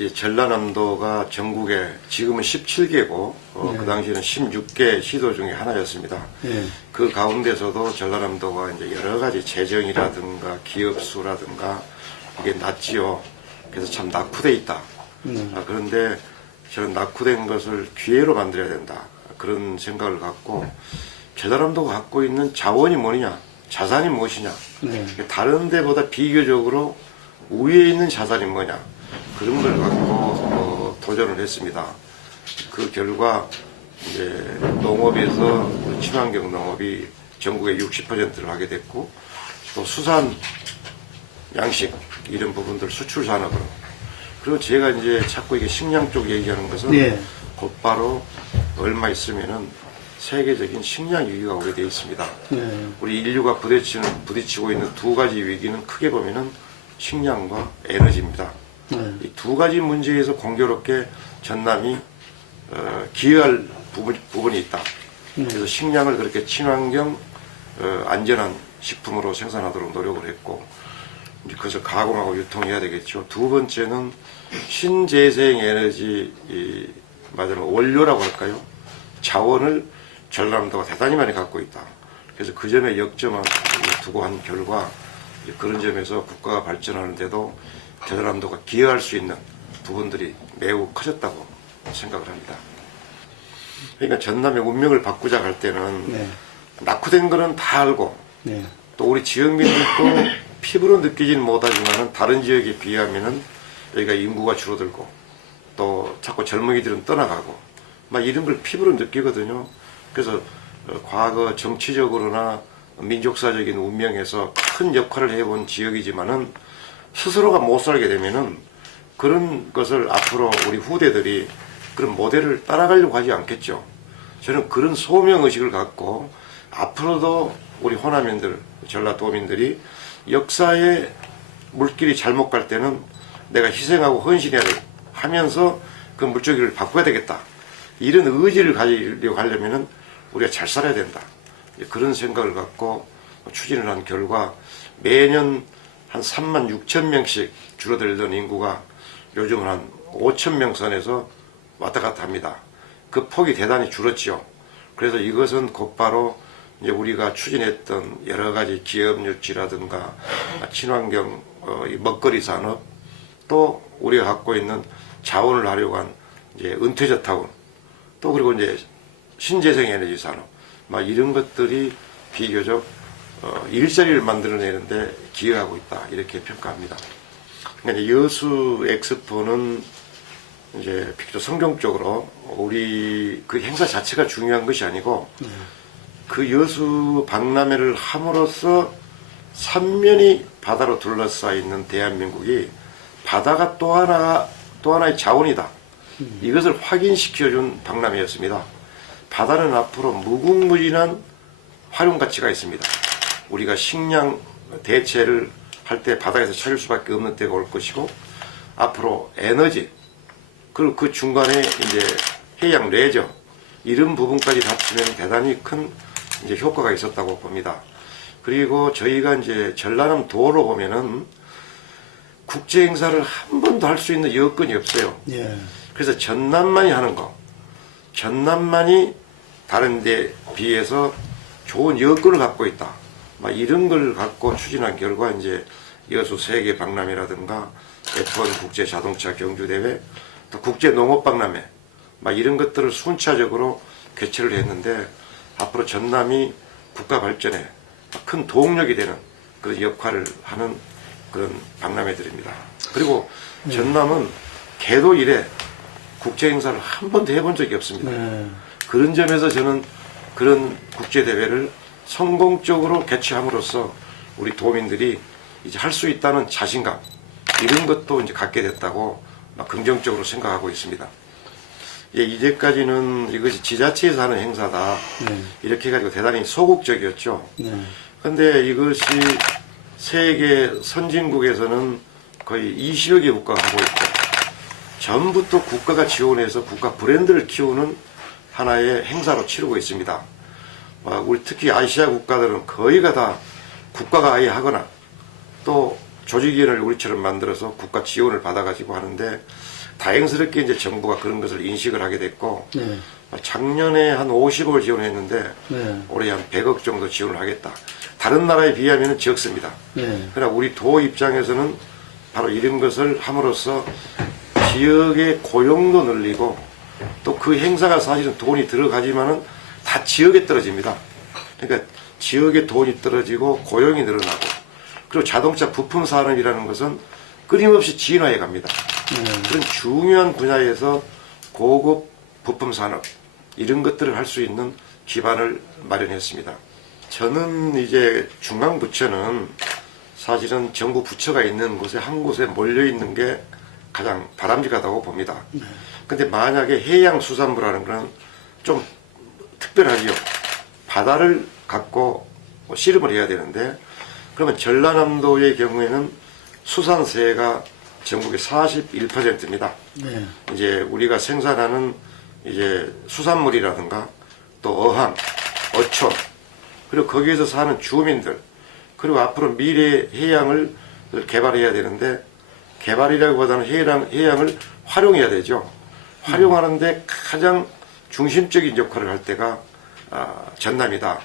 이 전라남도가 전국에 지금은 17개고 그 당시에는 16개 시도 중에 하나였습니다. 그 가운데서도 전라남도가 이제 여러 가지 재정이라든가 기업 수라든가 이게 낮지요. 그래서 참 낙후돼 있다. 그런데 저는 낙후된 것을 기회로 만들어야 된다. 그런 생각을 갖고 전라남도가 갖고 있는 자원이 뭐냐, 자산이 무엇이냐, 다른 데보다 비교적으로 우위에 있는 자산이 뭐냐, 그런 걸 갖고 도전을 했습니다. 그 결과 이제 농업에서 친환경 농업이 전국의 60%를 하게 됐고, 또 수산, 양식 이런 부분들 수출 산업으로. 그리고 제가 이제 자꾸 이게 식량 쪽 얘기하는 것은 곧바로 얼마 있으면은 세계적인 식량 위기가 오게 되어 있습니다. 우리 인류가 부딪히고 있는 두 가지 위기는 크게 보면은 식량과 에너지입니다. 이 두 가지 문제에서 공교롭게 전남이 기여할 부분이 있다. 그래서 식량을 그렇게 친환경 안전한 식품으로 생산하도록 노력을 했고, 그것을 가공하고 유통해야 되겠죠. 두 번째는 신재생 에너지 말하자면 원료라고 할까요? 자원을 전라남도가 대단히 많이 갖고 있다. 그래서 그 점에 역점을 두고 한 결과 그런 점에서 국가가 발전하는데도 전라남도가 기여할 수 있는 부분들이 매우 커졌다고 생각을 합니다. 그러니까 전남의 운명을 바꾸자 할 때는 낙후된 거는 다 알고 또 우리 지역민들도 피부로 느끼지는 못하지만 다른 지역에 비하면은 여기가 인구가 줄어들고 또 자꾸 젊은이들은 떠나가고 막 이런 걸 피부로 느끼거든요. 그래서 과거 정치적으로나 민족사적인 운명에서 큰 역할을 해본 지역이지만은 스스로가 못 살게 되면은 그런 것을 앞으로 우리 후대들이 그런 모델을 따라가려고 하지 않겠죠. 저는 그런 소명의식을 갖고 앞으로도 우리 호남인들, 전라도민들이 역사의 물길이 잘못 갈 때는 내가 희생하고 헌신해야 돼 하면서 그 물줄기를 바꿔야 되겠다. 이런 의지를 가지려고 하려면은 우리가 잘 살아야 된다. 그런 생각을 갖고 추진을 한 결과 매년 한 3만 6천 명씩 줄어들던 인구가 요즘은 한 5천 명 선에서 왔다 갔다 합니다. 그 폭이 대단히 줄었죠. 그래서 이것은 곧바로 이제 우리가 추진했던 여러 가지 기업 유치라든가 친환경 먹거리 산업, 또 우리가 갖고 있는 자원을 하려고 한 이제 은퇴저 타운, 또 그리고 이제 신재생 에너지 산업, 막 이런 것들이 비교적 일자리를 만들어내는데 기여하고 있다, 이렇게 평가합니다. 그러니까 여수 엑스포는 이제 비교적 성경적으로 우리 그 행사 자체가 중요한 것이 아니고 그 여수 박람회를 함으로써 삼면이 바다로 둘러싸여 있는 대한민국이 바다가 또 하나의 자원이다. 이것을 확인시켜준 박람회였습니다. 바다는 앞으로 무궁무진한 활용 가치가 있습니다. 우리가 식량 대체를 할 때 바다에서 찾을 수밖에 없는 때가 올 것이고, 앞으로 에너지, 그리고 그 중간에 이제 해양 레저, 이런 부분까지 합치면 대단히 큰 이제 효과가 있었다고 봅니다. 그리고 저희가 이제 전라남도로 보면은 국제 행사를 한 번도 할 수 있는 여건이 없어요. 그래서 전남만이 하는 거, 전남만이 다른 데 비해서 좋은 여건을 갖고 있다. 막 이런 걸 갖고 추진한 결과 이제 여수 세계 박람회라든가 F1 국제 자동차 경주 대회, 또 국제 농업 박람회, 막 이런 것들을 순차적으로 개최를 했는데 앞으로 전남이 국가 발전에 큰 동력이 되는 그런 역할을 하는 그런 박람회들입니다. 그리고 전남은 개도 이래 국제 행사를 한 번도 해본 적이 없습니다. 그런 점에서 저는 그런 국제 대회를 성공적으로 개최함으로써 우리 도민들이 이제 할 수 있다는 자신감, 이런 것도 이제 갖게 됐다고 긍정적으로 생각하고 있습니다. 예, 이제까지는 이것이 지자체에서 하는 행사다, 이렇게 해가지고 대단히 소극적이었죠. 근데 이것이 세계 선진국에서는 거의 20여 개 국가가 하고 있고, 전부 또 국가가 지원해서 국가 브랜드를 키우는 하나의 행사로 치르고 있습니다. 우리 특히 아시아 국가들은 거의가 다 국가가 아예 하거나 또 조직위원회를 우리처럼 만들어서 국가 지원을 받아가지고 하는데, 다행스럽게 이제 정부가 그런 것을 인식을 하게 됐고, 작년에 한 50억을 지원했는데, 올해 한 100억 정도 지원을 하겠다. 다른 나라에 비하면 적습니다. 그러나 우리 도 입장에서는 바로 이런 것을 함으로써 지역의 고용도 늘리고, 또 그 행사가 사실은 돈이 들어가지만은 다 지역에 떨어집니다. 그러니까 지역의 돈이 떨어지고 고용이 늘어나고, 그리고 자동차 부품 산업이라는 것은 끊임없이 진화해 갑니다. 그런 중요한 분야에서 고급 부품 산업 이런 것들을 할 수 있는 기반을 마련했습니다. 저는 이제 중앙부처는 사실은 정부 부처가 있는 곳에 한 곳에 몰려 있는 게 가장 바람직하다고 봅니다. 근데 만약에 해양수산부라는 건 좀 특별하지요. 바다를 갖고 씨름을 해야 되는데, 그러면 전라남도의 경우에는 수산세가 전국의 41%입니다. 이제 우리가 생산하는 이제 수산물이라든가 또 어항, 어촌, 그리고 거기에서 사는 주민들, 그리고 앞으로 미래 해양을 개발해야 되는데, 개발이라기보다는 해양을 활용해야 되죠. 활용하는데 가장 중심적인 역할을 할 때가 전남이다.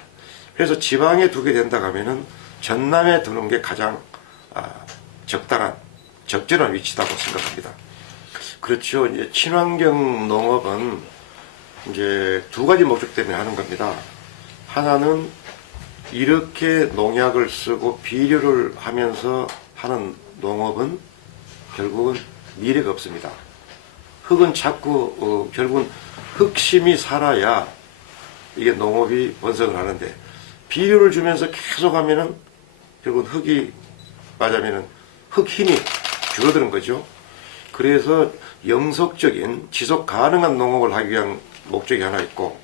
그래서 지방에 두게 된다 하면은 전남에 두는 게 가장 적당한, 적절한 위치다고 생각합니다. 그렇죠. 이제 친환경 농업은 이제 두 가지 목적 때문에 하는 겁니다. 하나는 이렇게 농약을 쓰고 비료를 하면서 하는 농업은 결국은 미래가 없습니다. 흙은 자꾸 결국은 흙심이 살아야 이게 농업이 번성을 하는데, 비료를 주면서 계속 하면은 결국은 흙이 맞으면은 흙 힘이 줄어드는 거죠. 그래서 영속적인 지속 가능한 농업을 하기 위한 목적이 하나 있고,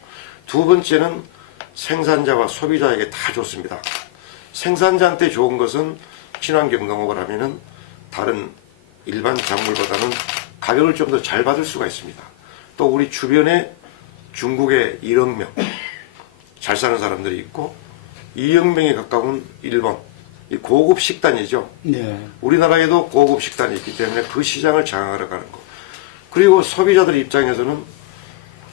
두 번째는 생산자와 소비자에게 다 좋습니다. 생산자한테 좋은 것은 친환경 농업을 하면은 다른 일반 작물보다는 가격을 좀 더 잘 받을 수가 있습니다. 또 우리 주변에 중국의 1억 명 잘 사는 사람들이 있고, 2억 명에 가까운 일본, 이 고급 식단이죠. 우리나라에도 고급 식단이 있기 때문에 그 시장을 장악하러 가는 거. 그리고 소비자들 입장에서는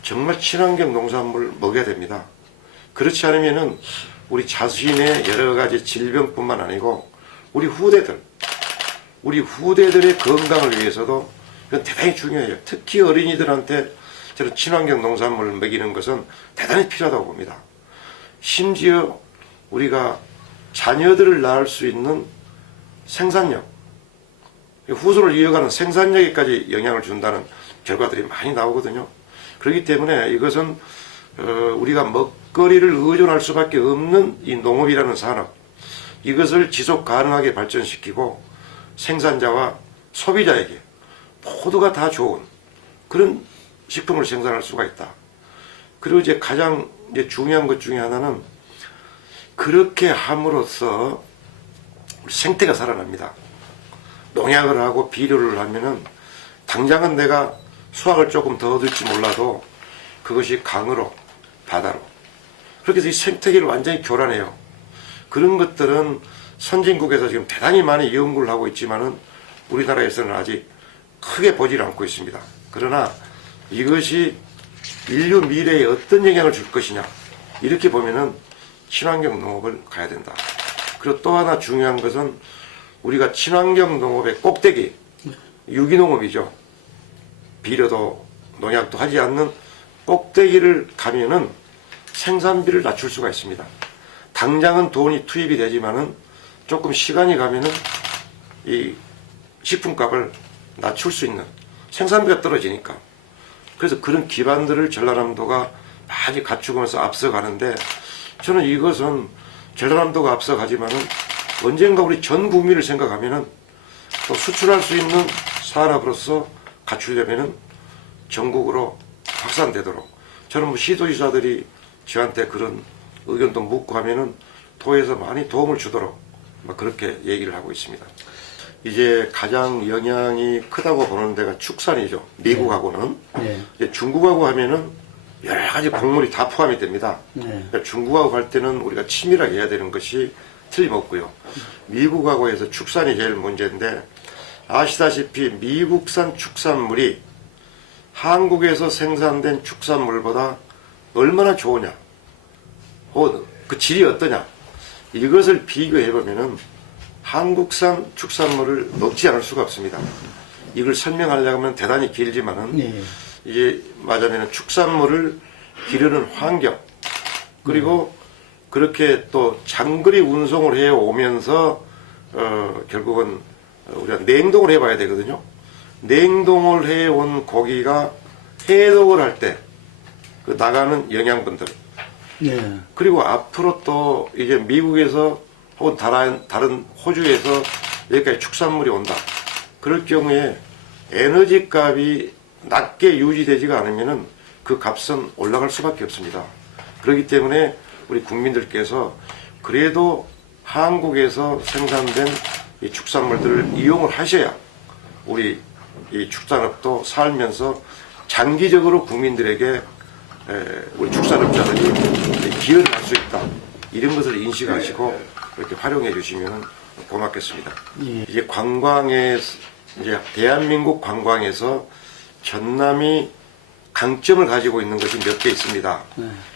정말 친환경 농산물 먹여야 됩니다. 그렇지 않으면은 우리 자신의 여러 가지 질병뿐만 아니고 우리 후대들의 건강을 위해서도 이건 대단히 중요해요. 특히 어린이들한테 저는 친환경 농산물을 먹이는 것은 대단히 필요하다고 봅니다. 심지어 우리가 자녀들을 낳을 수 있는 생산력, 후손을 이어가는 생산력에까지 영향을 준다는 결과들이 많이 나오거든요. 그렇기 때문에 이것은 우리가 먹거리를 의존할 수밖에 없는 이 농업이라는 산업, 이것을 지속 가능하게 발전시키고 생산자와 소비자에게 모두가 다 좋은 그런 식품을 생산할 수가 있다. 그리고 이제 가장 이제 중요한 것 중에 하나는 그렇게 함으로써 생태가 살아납니다. 농약을 하고 비료를 하면은 당장은 내가 수확을 조금 더 얻을지 몰라도 그것이 강으로, 바다로. 그렇게 해서 이 생태계를 완전히 교란해요. 그런 것들은 선진국에서 지금 대단히 많이 연구를 하고 있지만은 우리나라에서는 아직 크게 보질 않고 있습니다. 그러나 이것이 인류 미래에 어떤 영향을 줄 것이냐, 이렇게 보면은 친환경 농업을 가야 된다. 그리고 또 하나 중요한 것은 우리가 친환경 농업의 꼭대기, 유기농업이죠. 비료도 농약도 하지 않는 꼭대기를 가면은 생산비를 낮출 수가 있습니다. 당장은 돈이 투입이 되지만은 조금 시간이 가면은 이 식품값을 낮출 수 있는, 생산비가 떨어지니까. 그래서 그런 기반들을 전라남도가 많이 갖추면서 앞서가는데, 저는 이것은 전라남도가 앞서가지만은 언젠가 우리 전 국민을 생각하면은 또 수출할 수 있는 산업으로서 갖추려면은 전국으로 확산되도록, 저는 뭐 시도지사들이 저한테 그런 의견도 묻고 하면은 도에서 많이 도움을 주도록 막 그렇게 얘기를 하고 있습니다. 이제 가장 영향이 크다고 보는 데가 축산이죠. 미국하고는. 이제 중국하고 하면은 여러 가지 곡물이 다 포함이 됩니다. 그러니까 중국하고 갈 때는 우리가 치밀하게 해야 되는 것이 틀림없고요. 미국하고 해서 축산이 제일 문제인데, 아시다시피 미국산 축산물이 한국에서 생산된 축산물보다 얼마나 좋으냐, 그 질이 어떠냐, 이것을 비교해보면은 한국산 축산물을 먹지 않을 수가 없습니다. 이걸 설명하려고 하면 대단히 길지만은, 네. 이게 맞으면 축산물을 기르는 환경, 그리고 그렇게 또 장거리 운송을 해 오면서, 결국은 우리가 냉동을 해봐야 되거든요. 냉동을 해온 고기가 해독을 할 때 그 나가는 영양분들, 네. 그리고 앞으로 또 이제 미국에서 혹은 다른 호주에서 여기까지 축산물이 온다. 그럴 경우에 에너지 값이 낮게 유지되지가 않으면은 그 값은 올라갈 수밖에 없습니다. 그렇기 때문에 우리 국민들께서 그래도 한국에서 생산된 이 축산물들을 이용을 하셔야 우리 이 축산업도 살면서 장기적으로 국민들에게 우리 축산업자들이 기여를 할 수 있다. 이런 것을 인식하시고 이렇게 활용해 주시면 고맙겠습니다. 이제 이제 대한민국 관광에서 전남이 강점을 가지고 있는 것이 몇 개 있습니다.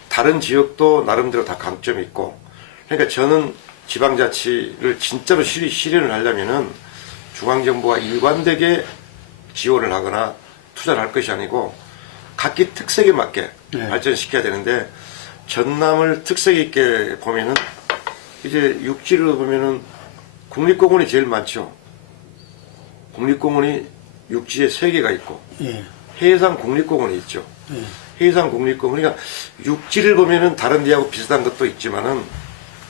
다른 지역도 나름대로 다 강점이 있고, 그러니까 저는 지방자치를 진짜로 실현을 하려면은 중앙정부가 일관되게 지원을 하거나 투자를 할 것이 아니고 각기 특색에 맞게 발전시켜야 되는데, 전남을 특색 있게 보면은 이제 육지를 보면은 국립공원이 제일 많죠. 국립공원이 육지에 3개가 있고, 해상 국립공원이 있죠. 해상 국립공원, 그러니까 육지를 보면은 다른 데하고 비슷한 것도 있지만은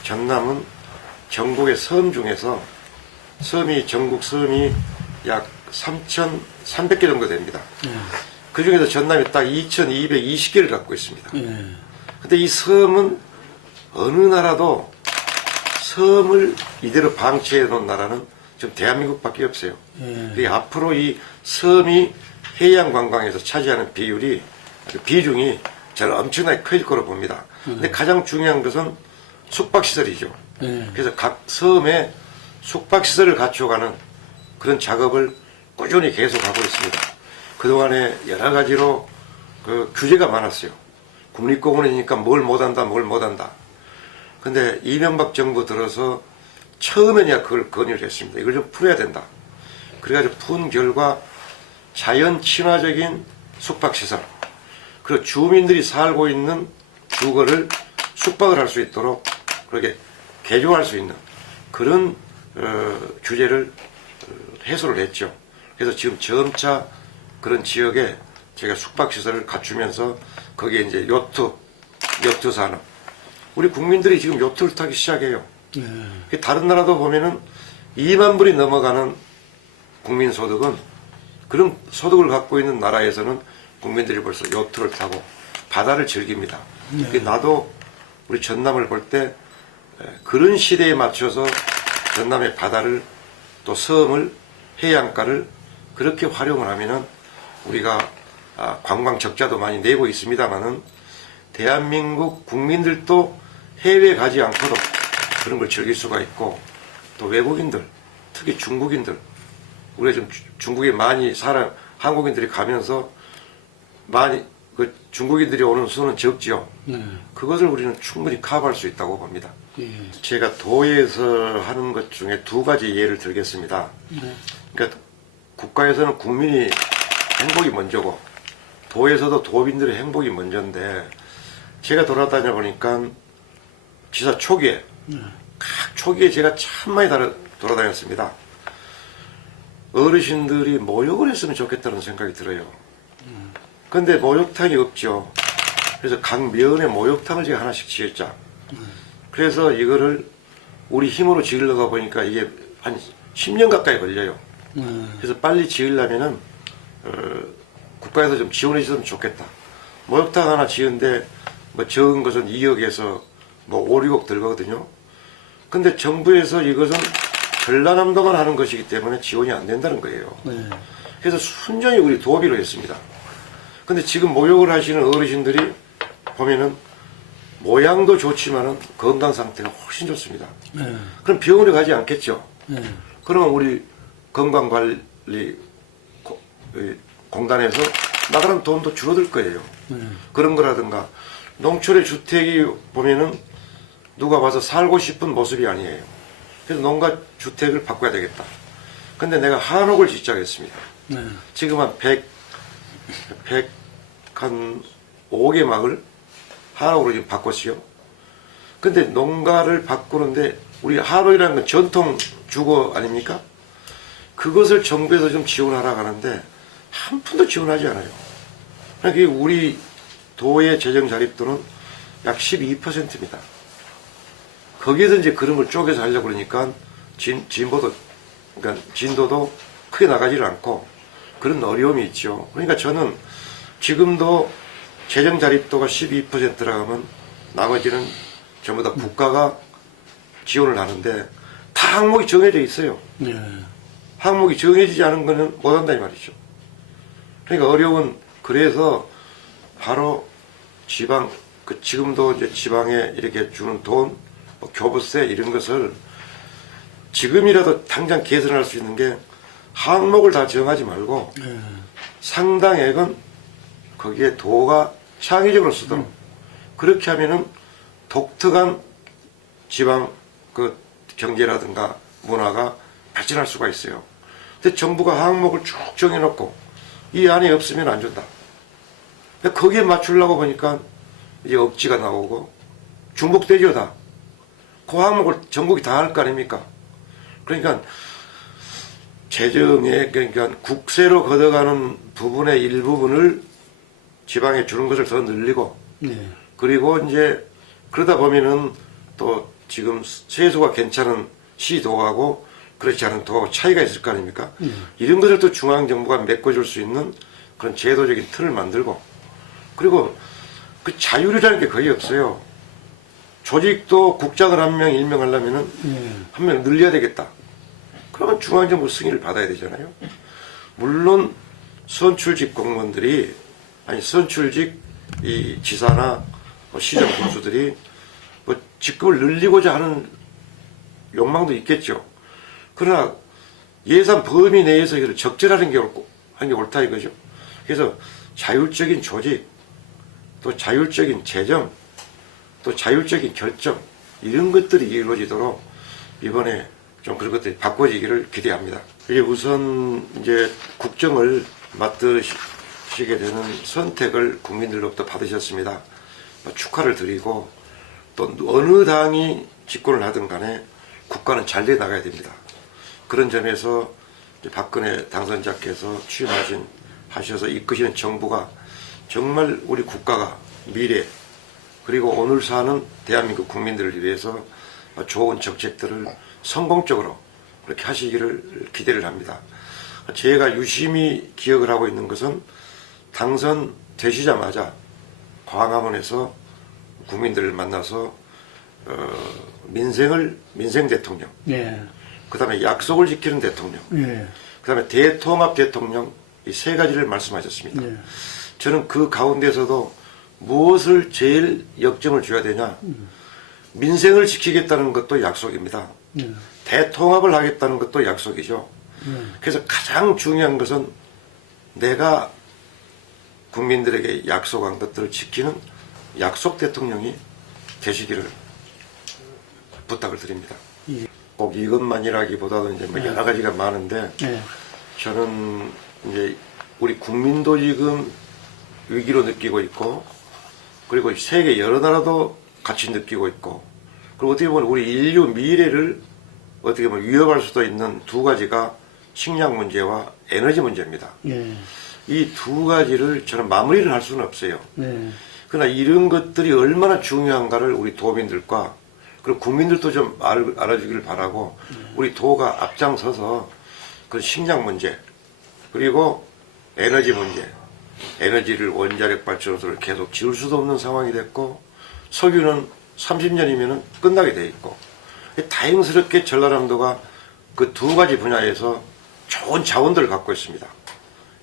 전남은 전국의 섬 중에서 전국 섬이 약 3,300개 정도 됩니다. 그 중에서 전남이 딱 2,220개를 갖고 있습니다. 근데 이 섬은 어느 나라도 섬을 이대로 방치해 놓은 나라는 지금 대한민국밖에 없어요. 그러니까 앞으로 이 섬이 해양 관광에서 차지하는 비중이 저는 엄청나게 커질 거로 봅니다. 근데 가장 중요한 것은 숙박시설이죠. 그래서 각 섬에 숙박시설을 갖춰가는 그런 작업을 꾸준히 계속하고 있습니다. 그동안에 여러 가지로 그 규제가 많았어요. 국립공원이니까 뭘 못한다. 근데 이명박 정부 들어서 처음에야 그걸 건의를 했습니다. 이걸 좀 풀어야 된다. 그래가지고 푼 결과 자연 친화적인 숙박시설, 그리고 주민들이 살고 있는 주거를 숙박을 할 수 있도록 그렇게 개조할 수 있는 그런 규제를 해소를 했죠. 그래서 지금 점차 그런 지역에 제가 숙박시설을 갖추면서 거기에 이제 요트 산업, 우리 국민들이 지금 요트를 타기 시작해요. 다른 나라도 보면은 2만 불이 넘어가는 국민소득은, 그런 소득을 갖고 있는 나라에서는 국민들이 벌써 요트를 타고 바다를 즐깁니다. 나도 우리 전남을 볼 때 그런 시대에 맞춰서 전남의 바다를, 또 섬을, 해안가를 그렇게 활용을 하면은 우리가 관광 적자도 많이 내고 있습니다만은 대한민국 국민들도 해외 가지 않고도 그런 걸 즐길 수가 있고, 또 외국인들, 특히 중국인들, 우리가 좀 중국에 많이 한국인들이 가면서 많이 그 중국인들이 오는 수는 적지요. 그것을 우리는 충분히 커버할 수 있다고 봅니다. 제가 도에서 하는 것 중에 2가지 예를 들겠습니다. 그러니까 국가에서는 국민이 행복이 먼저고 도에서도 도민들의 행복이 먼저인데, 제가 돌아다녀 보니까 지사 초기에 각 초기에 제가 참 많이 돌아다녔습니다. 어르신들이 모욕을 했으면 좋겠다는 생각이 들어요. 근데 목욕탕이 없죠. 그래서 각 면에 목욕탕을 제가 하나씩 지었자. 그래서 이거를 우리 힘으로 지으려고 보니까 이게 한 10년 가까이 걸려요. 그래서 빨리 지으려면은 국가에서 좀 지원해 주셨으면 좋겠다. 목욕탕 하나 지은데 뭐 적은 것은 2억에서 뭐 5, 6억 들거든요. 근데 정부에서 이것은 전라남도만 하는 것이기 때문에 지원이 안 된다는 거예요. 그래서 순전히 우리 도비로 했습니다. 근데 지금 목욕을 하시는 어르신들이 보면은 모양도 좋지만은 건강 상태가 훨씬 좋습니다. 그럼 병원에 가지 않겠죠. 그러면 우리 건강관리 공단에서 나가는 돈도 줄어들 거예요. 그런 거라든가 농촌의 주택이 보면은 누가 와서 살고 싶은 모습이 아니에요. 그래서 농가 주택을 바꿔야 되겠다. 근데 내가 한옥을 짓자겠습니다. 지금 한 5개 막을 한옥으로 지금 바꿨어요. 근데 농가를 바꾸는데 우리 한옥이라는 건 전통 주거 아닙니까? 그것을 정부에서 좀 지원하라고 하는데 한 푼도 지원하지 않아요. 그러니까 우리 도의 재정 자립도는 약 12%입니다. 거기에서 이제 그런 걸 쪼개서 하려고 그러니까 그러니까 진도도 크게 나가지를 않고 그런 어려움이 있죠. 그러니까 저는 지금도 재정 자립도가 12%라고 하면 나머지는 전부 다 국가가 지원을 하는데 다 항목이 정해져 있어요. 항목이 정해지지 않은 거는 못한다 이 말이죠. 그러니까 어려운, 그래서 바로 지방, 지금도 이제 지방에 이렇게 주는 돈, 뭐 교부세 이런 것을 지금이라도 당장 개선할 수 있는 게 항목을 다 정하지 말고 상당액은 거기에 도가 창의적으로 쓰도록 그렇게 하면은 독특한 지방 그 경제라든가 문화가 발전할 수가 있어요. 근데 정부가 항목을 쭉 정해놓고 이 안에 없으면 안 준다. 거기에 맞추려고 보니까 이제 억지가 나오고 중복되죠 다. 그 항목을 전국이 다 할 거 아닙니까? 그러니까 재정에 그러니까 국세로 걷어가는 부분의 일부분을 지방에 주는 것을 더 늘리고 그리고 이제 그러다 보면은 또 지금 세수가 괜찮은 시도하고 그렇지 않은 도하고 차이가 있을 거 아닙니까? 이런 것을 또 중앙정부가 메꿔줄 수 있는 그런 제도적인 틀을 만들고 그리고 그 자율이라는 게 거의 없어요. 조직도 국장을 한 명 임명하려면은 한 명 늘려야 되겠다. 그러면 중앙정부 승인을 받아야 되잖아요. 물론 선출직 공무원들이 아니 선출직 이 지사나 뭐 시정 군수들이 뭐 직급을 늘리고자 하는 욕망도 있겠죠. 그러나 예산 범위 내에서 이걸 적절하는 게 옳다 이거죠. 그래서 자율적인 조직, 또 자율적인 재정, 또 자율적인 결정 이런 것들이 이루어지도록 이번에 좀 그런 것들이 바꿔지기를 기대합니다. 이게 우선 이제 국정을 맡으시게 되는 선택을 국민들로부터 받으셨습니다. 축하를 드리고 또 어느 당이 집권을 하든 간에 국가는 잘 돼 나가야 됩니다. 그런 점에서 박근혜 당선자께서 하셔서 이끄시는 정부가 정말 우리 국가가 미래 그리고 오늘 사는 대한민국 국민들을 위해서 좋은 정책들을 성공적으로 그렇게 하시기를 기대를 합니다. 제가 유심히 기억을 하고 있는 것은 당선되시자마자 광화문에서 국민들을 만나서 민생 대통령, 그 다음에 약속을 지키는 대통령, 그 다음에 대통합 대통령 이 세 가지를 말씀하셨습니다. 저는 그 가운데서도 무엇을 제일 역점을 줘야 되냐? 민생을 지키겠다는 것도 약속입니다. 대통합을 하겠다는 것도 약속이죠. 그래서 가장 중요한 것은 내가 국민들에게 약속한 것들을 지키는 약속 대통령이 되시기를 부탁을 드립니다. 꼭 이것만이라기보다는 이제 뭐 여러 가지가 많은데 저는 이제 우리 국민도 지금 위기로 느끼고 있고 그리고 세계 여러 나라도 같이 느끼고 있고 그리고 어떻게 보면 우리 인류 미래를 어떻게 보면 위협할 수도 있는 두 가지가 식량 문제와 에너지 문제입니다. 이 두 가지를 저는 마무리를 할 수는 없어요. 그러나 이런 것들이 얼마나 중요한가를 우리 도민들과 그리고 국민들도 좀 알아주기를 바라고 우리 도가 앞장서서 그 식량 문제 그리고 에너지 문제 에너지를 원자력 발전소를 계속 지을 수도 없는 상황이 됐고 석유는 30년이면 끝나게 돼 있고 다행스럽게 전라남도가 그 두 가지 분야에서 좋은 자원들을 갖고 있습니다.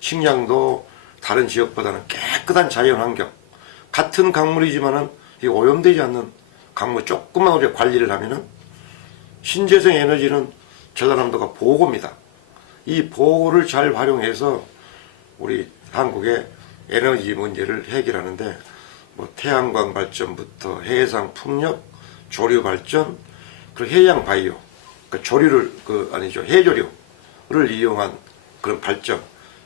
식량도 다른 지역보다는 깨끗한 자연환경 같은 강물이지만은 오염되지 않는 강물 조금만 우리가 관리를 하면은 신재생 에너지는 전라남도가 보고입니다. 이 보고를 잘 활용해서 우리 한국에 에너지 문제를 해결하는데 뭐 태양광 발전부터 해상 풍력, 조류 발전, 그리고 해양 바이오, 그러니까 조류를 해조류를 이용한 그런 발전,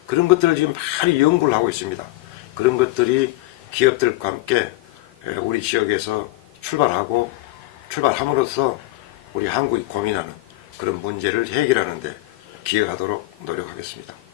그런 것들을 지금 많이 연구를 하고 있습니다. 그런 것들이 기업들과 함께 우리 지역에서 출발함으로써 우리 한국이 고민하는 그런 문제를 해결하는 데 기여하도록 노력하겠습니다.